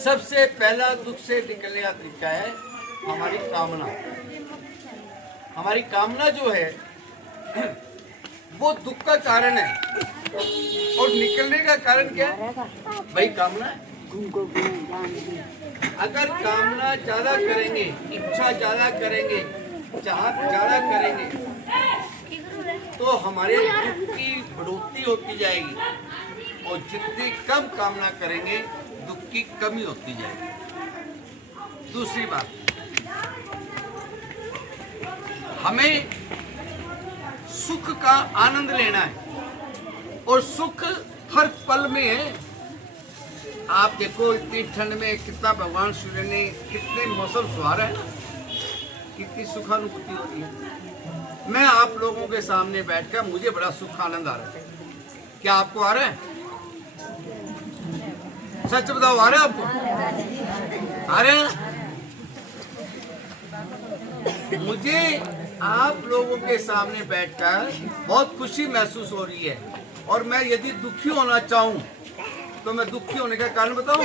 सबसे पहला दुख से निकलने का तरीका है हमारी कामना। हमारी कामना जो है वो दुख का कारण है, और निकलने का कारण क्या है भाई? कामना है। अगर कामना ज्यादा करेंगे, इच्छा ज्यादा करेंगे, चाहत ज्यादा करेंगे, तो हमारे दुख की बढ़ोतरी होती जाएगी, और जितनी कम कामना करेंगे दुख की कमी होती जाएगी। दूसरी बात, हमें सुख का आनंद लेना है, और सुख हर पल में है। आप देखो इतनी ठंड में कितना भगवान सूर्य ने कितने मौसम सुहारा है, कितनी सुखानुभूति होती है। मैं आप लोगों के सामने बैठकर मुझे बड़ा सुख आनंद आ रहा है। क्या आपको आ रहा है? सच बताओ, आ रहा है आपको? आ रहे हैं? मुझे आप लोगों के सामने बैठकर बहुत खुशी महसूस हो रही है, और मैं यदि दुखी होना चाहूं तो मैं दुखी होने का कारण बताऊं?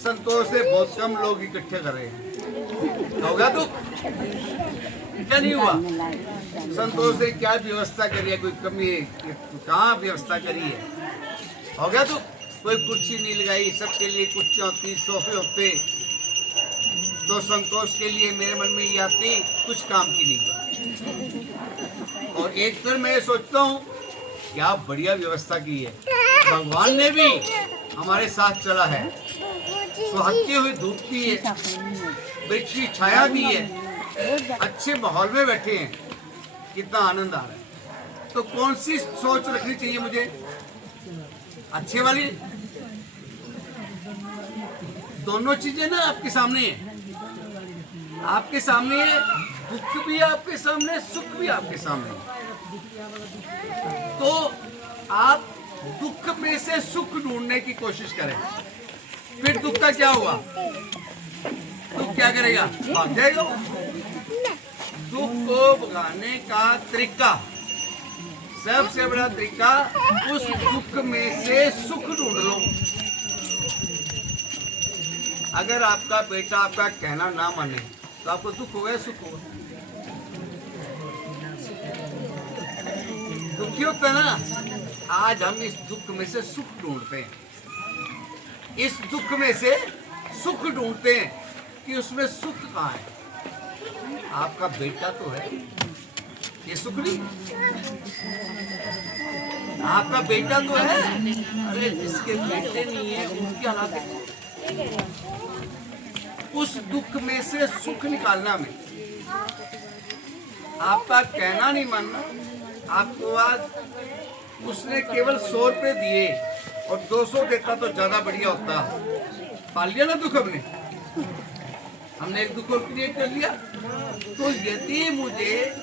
संतोष से बहुत कम लोग इकट्ठे कर रहे हैं। होगा दुख? क्या नहीं हुआ? संतोष ने क्या व्यवस्था करी है? कोई कमी कहाँ व्यवस्था करी है? हो गया दुख? कोई कुर्सी नहीं लगाई, सबके लिए कुर्सियां होती, सोफे होते, तो संतोष के लिए मेरे मन में ये आती कुछ काम की नहीं। और एक तरफ मैं ये सोचता हूँ क्या बढ़िया व्यवस्था की है, भगवान ने भी हमारे साथ चला है, सुहाती हुई धूप दी है, वृक्ष की छाया दी है, अच्छे माहौल में बैठे हैं, कितना आनंद आ रहा है। तो कौन सी सोच रखनी चाहिए मुझे? अच्छे वाली? दोनों चीजें ना आपके सामने है, आपके सामने है, दुख भी आपके सामने, सुख भी आपके सामने। तो आप दुख में से सुख ढूंढने की कोशिश करें। फिर दुख का क्या हुआ? दुख क्या करेगा? भाग जाएगा। दुख को भगाने का तरीका, सबसे बड़ा तरीका, उस दुख में से सुख ढूंढ लो। अगर आपका बेटा आपका कहना ना माने तो आपको दुख होगा या सुख होगा? दुखी होता है ना। आज हम इस दुख में से सुख ढूंढते हैं, इस दुख में से सुख ढूंढते हैं कि उसमें सुख कहाँ है। आपका बेटा तो है, ये सुख नहीं? आपका बेटा तो है, अरे जिसके बेटे नहीं है उनकी हालत। उस दुख में से सुख निकालना में आपका कहना नहीं मानना। आपको आज उसने केवल 100 रुपए दिए और 200 देता तो ज्यादा बढ़िया होता। पाल लिया ना दुख हमने एक दुख और क्रिएट कर लिया। तो यदि मुझे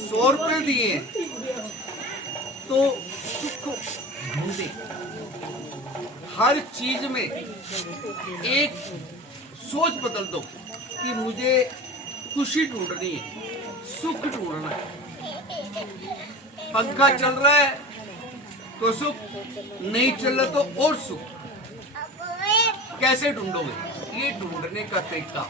100 रुपए दिए तो सुख ढूंढे। हर चीज में एक सोच बदल दो कि मुझे खुशी ढूंढनी है, सुख ढूंढना है। पंखा चल रहा है तो सुख, नहीं चल रहा तो और सुख। कैसे ढूंढोगे? ये ढूंढने का तरीका